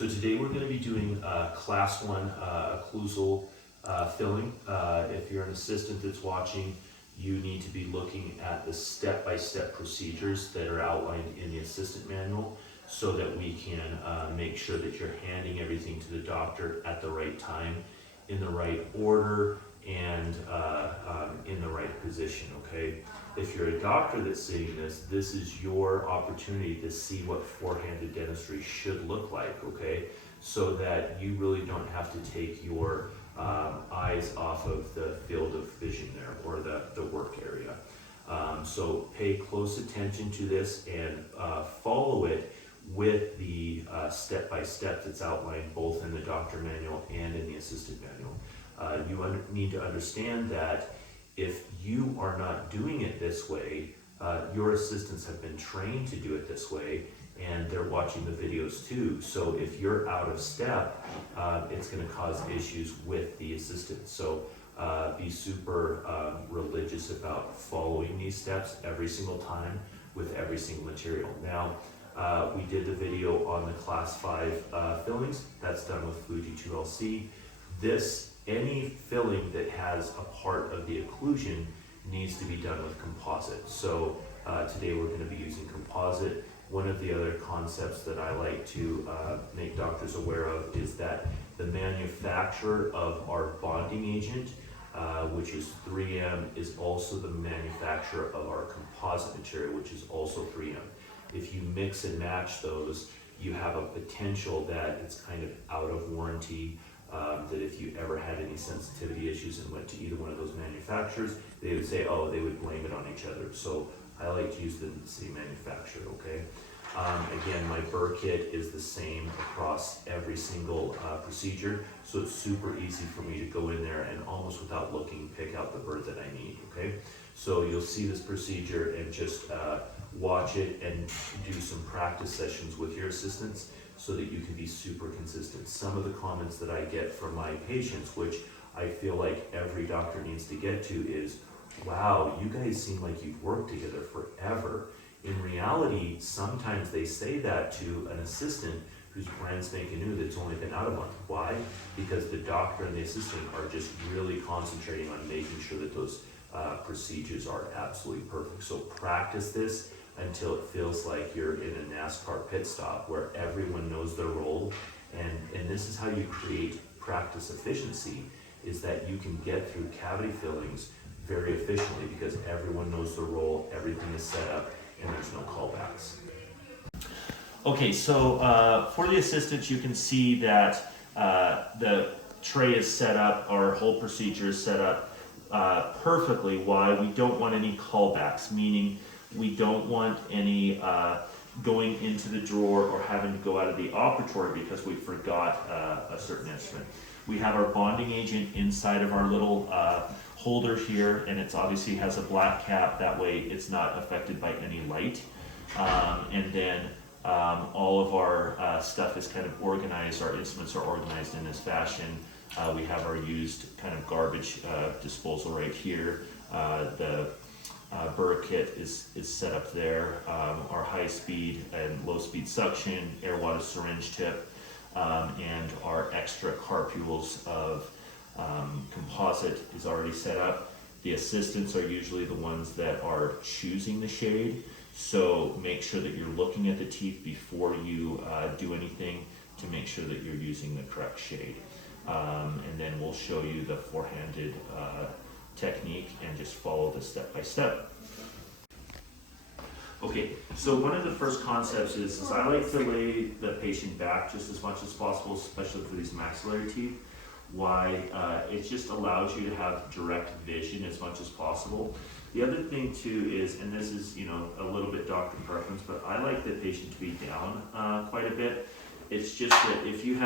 So today we're going to be doing class 1 occlusal filling. If you're an assistant that's watching, you need to be looking at the step-by-step procedures that are outlined in the assistant manual so that we can make sure that you're handing everything to the doctor at the right time, in the right order, and in the right position, okay? If you're a doctor that's seeing this, this is your opportunity to see what four-handed dentistry should look like, okay? So that you really don't have to take your eyes off of the field of vision there, or the work area. So pay close attention to this and follow it with the step-by-step that's outlined both in the doctor manual and in the assistant manual. You need to understand that if you are not doing it this way, your assistants have been trained to do it this way, and they're watching the videos too. So if you're out of step, it's going to cause issues with the assistant. So be super religious about following these steps every single time with every single material. Now, we did the video on the class 5 fillings. That's done with Fuji 2LC. Any filling that has a part of the occlusion needs to be done with composite. So today we're going to be using composite. One of the other concepts that I like to make doctors aware of is that the manufacturer of our bonding agent, which is 3M, is also the manufacturer of our composite material, which is also 3M. If you mix and match those, you have a potential that it's kind of out of warranty. That if you ever had any sensitivity issues and went to either one of those manufacturers, they would say, oh, they would blame it on each other. So I like to use the same manufacturer, okay? Again, my burr kit is the same across every single procedure, so it's super easy for me to go in there and almost without looking, pick out the burr that I need, okay? So you'll see this procedure and just watch it and do some practice sessions with your assistants, so that you can be super consistent. Some of the comments that I get from my patients, which I feel like every doctor needs to get to, is, wow, you guys seem like you've worked together forever. In reality, sometimes they say that to an assistant who's brand spanking new that's only been out a month. Why? Because the doctor and the assistant are just really concentrating on making sure that those procedures are absolutely perfect. So practice this until it feels like you're in a NASCAR pit stop where everyone knows their role. And this is how you create practice efficiency, is that you can get through cavity fillings very efficiently because everyone knows their role, everything is set up, and there's no callbacks. Okay, so for the assistants, you can see that the tray is set up, our whole procedure is set up perfectly. Why? We don't want any callbacks, meaning we don't want any going into the drawer or having to go out of the operatory because we forgot a certain instrument. We have our bonding agent inside of our little holder here, and it's obviously has a black cap. That way it's not affected by any light. And then all of our stuff is kind of organized. Our instruments are organized in this fashion. We have our used kind of garbage disposal right here. The burr kit is set up there. Our high speed and low speed suction, air water syringe tip, and our extra carpules of composite is already set up. The assistants are usually the ones that are choosing the shade, so make sure that you're looking at the teeth before you do anything to make sure that you're using the correct shade. And then we'll show you the four-handed technique and just follow the step-by-step. Okay, so one of the first concepts is I like to lay the patient back just as much as possible, especially for these maxillary teeth. Why? It just allows you to have direct vision as much as possible. The other thing too is, and this is a little bit doctor preference, but I like the patient to be down quite a bit. It's just that if you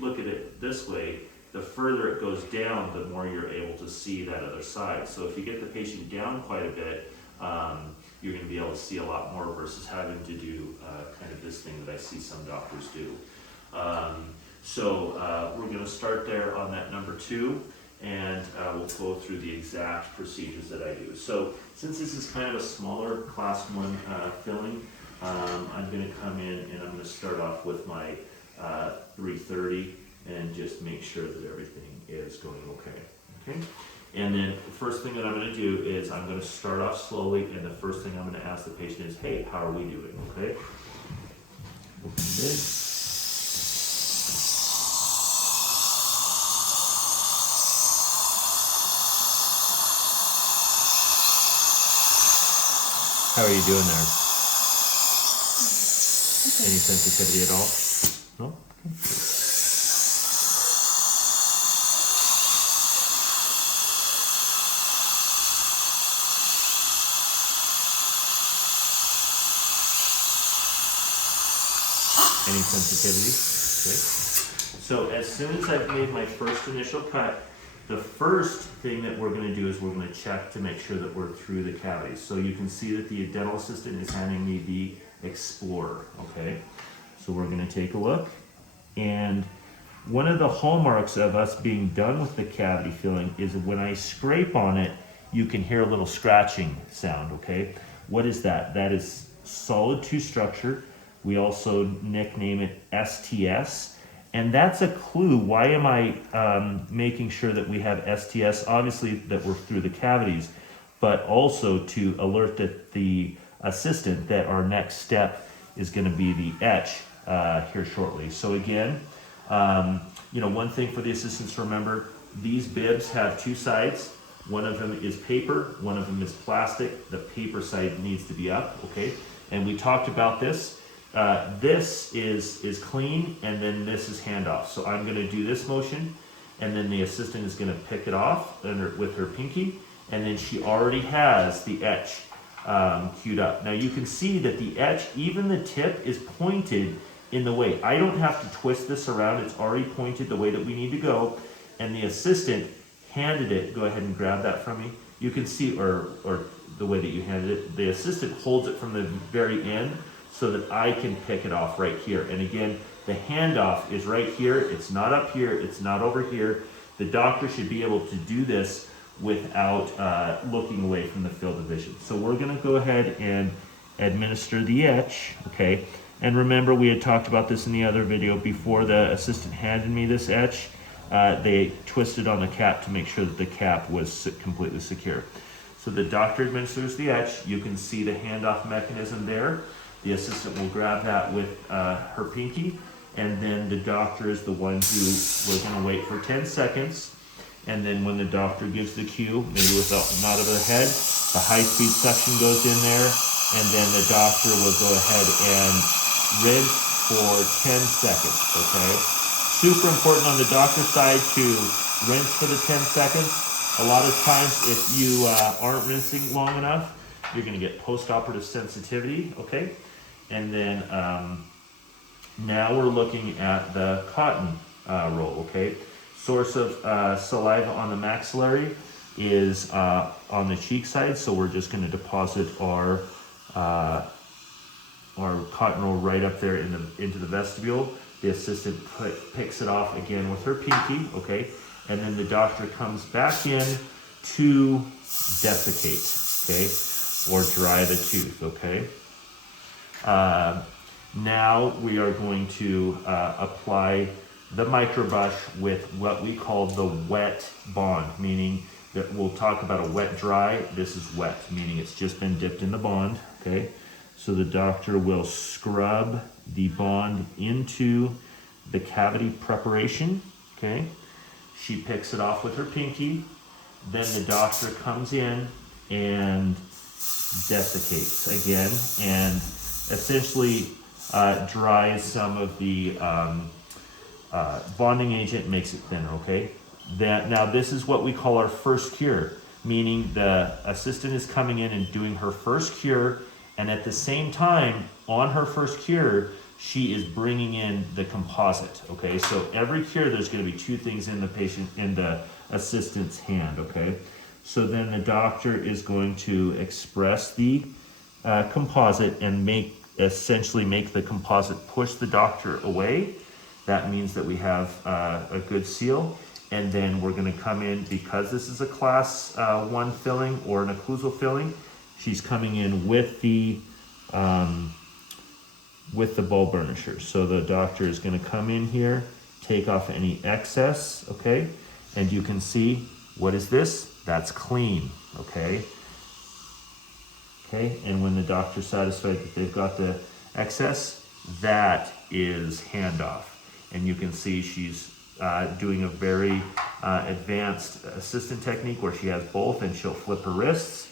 look at it this way, the further it goes down, the more you're able to see that other side. So if you get the patient down quite a bit, you're going to be able to see a lot more versus having to do kind of this thing that I see some doctors do. So we're going to start there on that number 2, and we'll go through the exact procedures that I do. So since this is kind of a smaller class 1 filling, I'm going to come in and I'm going to start off with my 3:30, and just make sure that everything is going okay. Okay. And then the first thing that I'm going to do is I'm going to start off slowly, and the first thing I'm going to ask the patient is, hey, how are we doing? Okay. Open this. How are you doing there? Okay. Any sensitivity at all? No? Okay. Any sensitivity? Okay. So as soon as I've made my first initial cut, the first thing that we're going to do is we're going to check to make sure that we're through the cavities. So you can see that the dental assistant is handing me the Explorer, okay? So we're going to take a look. And one of the hallmarks of us being done with the cavity filling is when I scrape on it, you can hear a little scratching sound, okay? What is that? That is solid 2 structure. We also nickname it STS. And that's a clue. Why am I making sure that we have STS? Obviously that we're through the cavities, but also to alert the assistant that our next step is going to be the etch here shortly. So again, one thing for the assistants to remember, these bibs have 2 sides. One of them is paper, one of them is plastic. The paper side needs to be up, okay? And we talked about this. This is clean, and then this is handoff. So I'm going to do this motion, and then the assistant is going to pick it off with her pinky, and then she already has the etch queued up. Now you can see that the etch, even the tip, is pointed in the way. I don't have to twist this around. It's already pointed the way that we need to go, and the assistant handed it. Go ahead and grab that from me. You can see, or the way that you handed it, the assistant holds it from the very end, so that I can pick it off right here. And again, the handoff is right here. It's not up here. It's not over here. The doctor should be able to do this without looking away from the field of vision. So we're gonna go ahead and administer the etch, okay? And remember, we had talked about this in the other video. Before the assistant handed me this etch, they twisted on the cap to make sure that the cap was completely secure. So the doctor administers the etch. You can see the handoff mechanism there. The assistant will grab that with her pinky, and then the doctor is the one who we're going to wait for 10 seconds. And then when the doctor gives the cue, maybe with a nod of the head, the high-speed suction goes in there, and then the doctor will go ahead and rinse for 10 seconds, okay? Super important on the doctor's side to rinse for the 10 seconds. A lot of times, if you aren't rinsing long enough, you're going to get post-operative sensitivity, okay? And then now we're looking at the cotton roll, okay? Source of saliva on the maxillary is on the cheek side, so we're just going to deposit our cotton roll right up there into the vestibule. The assistant picks it off again with her pinky, okay? And then the doctor comes back in to desiccate, okay? Or dry the tooth, okay? Now we are going to apply the microbrush with what we call the wet bond, meaning that we'll talk about a wet dry. This is wet, meaning it's just been dipped in the bond, okay? So the doctor will scrub the bond into the cavity preparation, okay? She picks it off with her pinky. Then the doctor comes in and desiccates again, and essentially dries some of the bonding agent, makes it thinner, okay? Now this is what we call our first cure, meaning the assistant is coming in and doing her first cure, and at the same time, on her first cure, she is bringing in the composite, okay? So every cure, there's gonna be 2 things in the assistant's hand, okay? So then the doctor is going to express the composite and essentially make the composite push the doctor away. That means that we have a good seal. And then we're going to come in, because this is a class 1 filling or an occlusal filling, she's coming in with the with the bulb burnisher. So the doctor is going to come in here, take off any excess, okay? And you can see, what is this? That's clean, okay? Okay, and when the doctor's satisfied that they've got the excess, that is handoff. And you can see she's doing a very advanced assistant technique where she has both and she'll flip her wrists.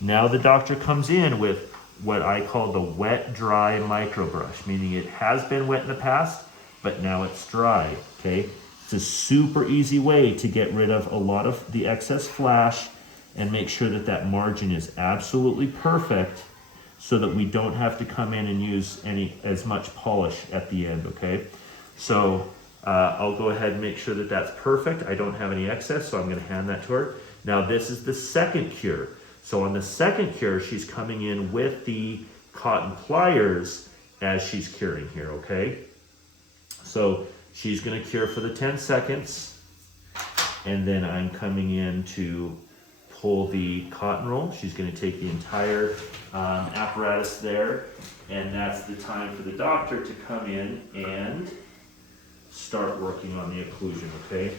Now the doctor comes in with what I call the wet dry micro brush, meaning it has been wet in the past, but now it's dry, okay? It's a super easy way to get rid of a lot of the excess flash and make sure that that margin is absolutely perfect so that we don't have to come in and use as much polish at the end, okay? So I'll go ahead and make sure that that's perfect. I don't have any excess, so I'm gonna hand that to her. Now this is the second cure. So on the second cure, she's coming in with the cotton pliers as she's curing here, okay? So she's gonna cure for the 10 seconds, and then I'm coming in to pull the cotton roll. She's gonna take the entire apparatus there, and that's the time for the doctor to come in and start working on the occlusion, okay?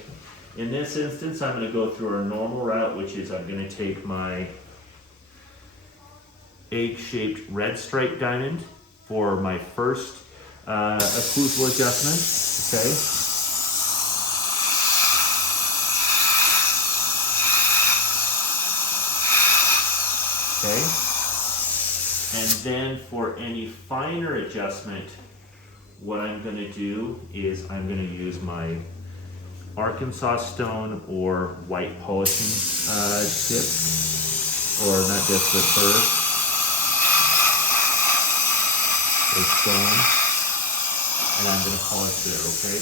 In this instance, I'm gonna go through our normal route, which is I'm gonna take my egg-shaped red stripe diamond for my first occlusal adjustment, okay? Okay, and then for any finer adjustment, what I'm going to do is I'm going to use my Arkansas stone or white polishing tip, or not just the curve, or stone, and I'm going to polish there, okay?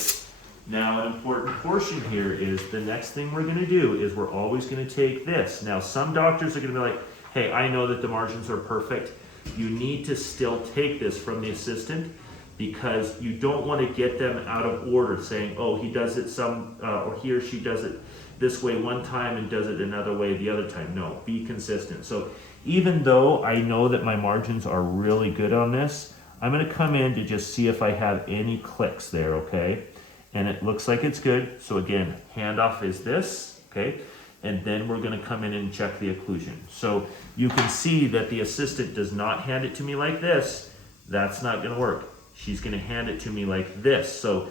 Now an important portion here is the next thing we're going to do is we're always going to take this. Now some doctors are going to be like, hey, I know that the margins are perfect. You need to still take this from the assistant because you don't want to get them out of order saying, oh, he does it or he or she does it this way one time and does it another way the other time. No, be consistent. So even though I know that my margins are really good on this, I'm going to come in to just see if I have any clicks there, okay? And it looks like it's good. So again, handoff is this, okay? And then we're going to come in and check the occlusion. So you can see that the assistant does not hand it to me like this. That's not going to work. She's going to hand it to me like this. So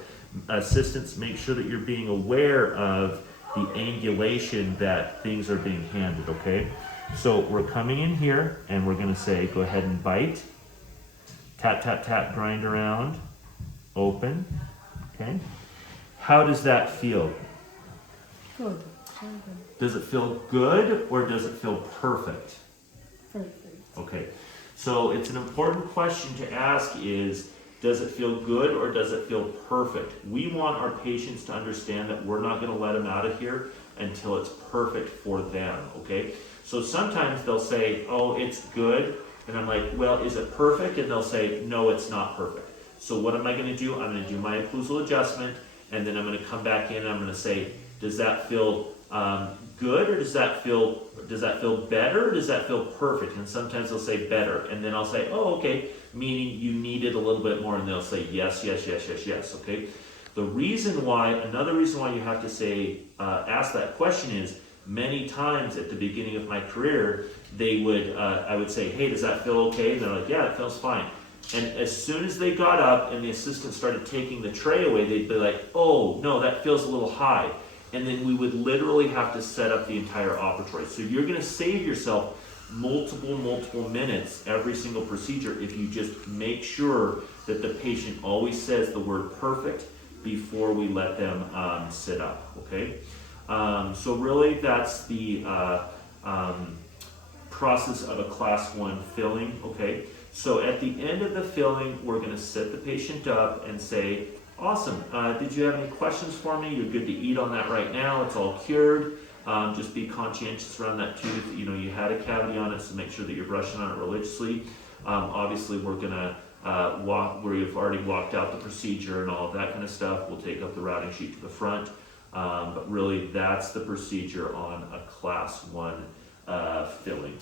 assistants, make sure that you're being aware of the angulation that things are being handed, okay? So we're coming in here and we're going to say, go ahead and bite. Tap, tap, tap, grind around, open, okay? How does that feel? Good. Does it feel good or does it feel perfect? Perfect. Okay, so it's an important question to ask is, does it feel good or does it feel perfect? We want our patients to understand that we're not gonna let them out of here until it's perfect for them, okay? So sometimes they'll say, oh, it's good. And I'm like, well, is it perfect? And they'll say, no, it's not perfect. So what am I gonna do? I'm gonna do my occlusal adjustment and then I'm gonna come back in and I'm gonna say, does that feel good or does that feel better or does that feel perfect? And sometimes they'll say better and then I'll say, oh, okay, meaning you need it a little bit more, and they'll say yes, yes, yes, yes, yes, okay? Another reason why you have to say, ask that question is many times at the beginning of my career, I would say, hey, does that feel okay? And they're like, yeah, it feels fine. And as soon as they got up and the assistant started taking the tray away, they'd be like, oh, no, that feels a little high. And then we would literally have to set up the entire operatory. So you're gonna save yourself multiple minutes every single procedure if you just make sure that the patient always says the word perfect before we let them sit up, okay? So really that's the process of a class 1 filling, okay? So at the end of the filling, we're gonna sit the patient up and say, awesome, did you have any questions for me? You're good to eat on that right now, it's all cured. Just be conscientious around that tooth. You know, you had a cavity on it, so make sure that you're brushing on it religiously. Obviously, we're gonna where you've already walked out the procedure and all of that kind of stuff. We'll take up the routing sheet to the front. But really, that's the procedure on a class 1 filling.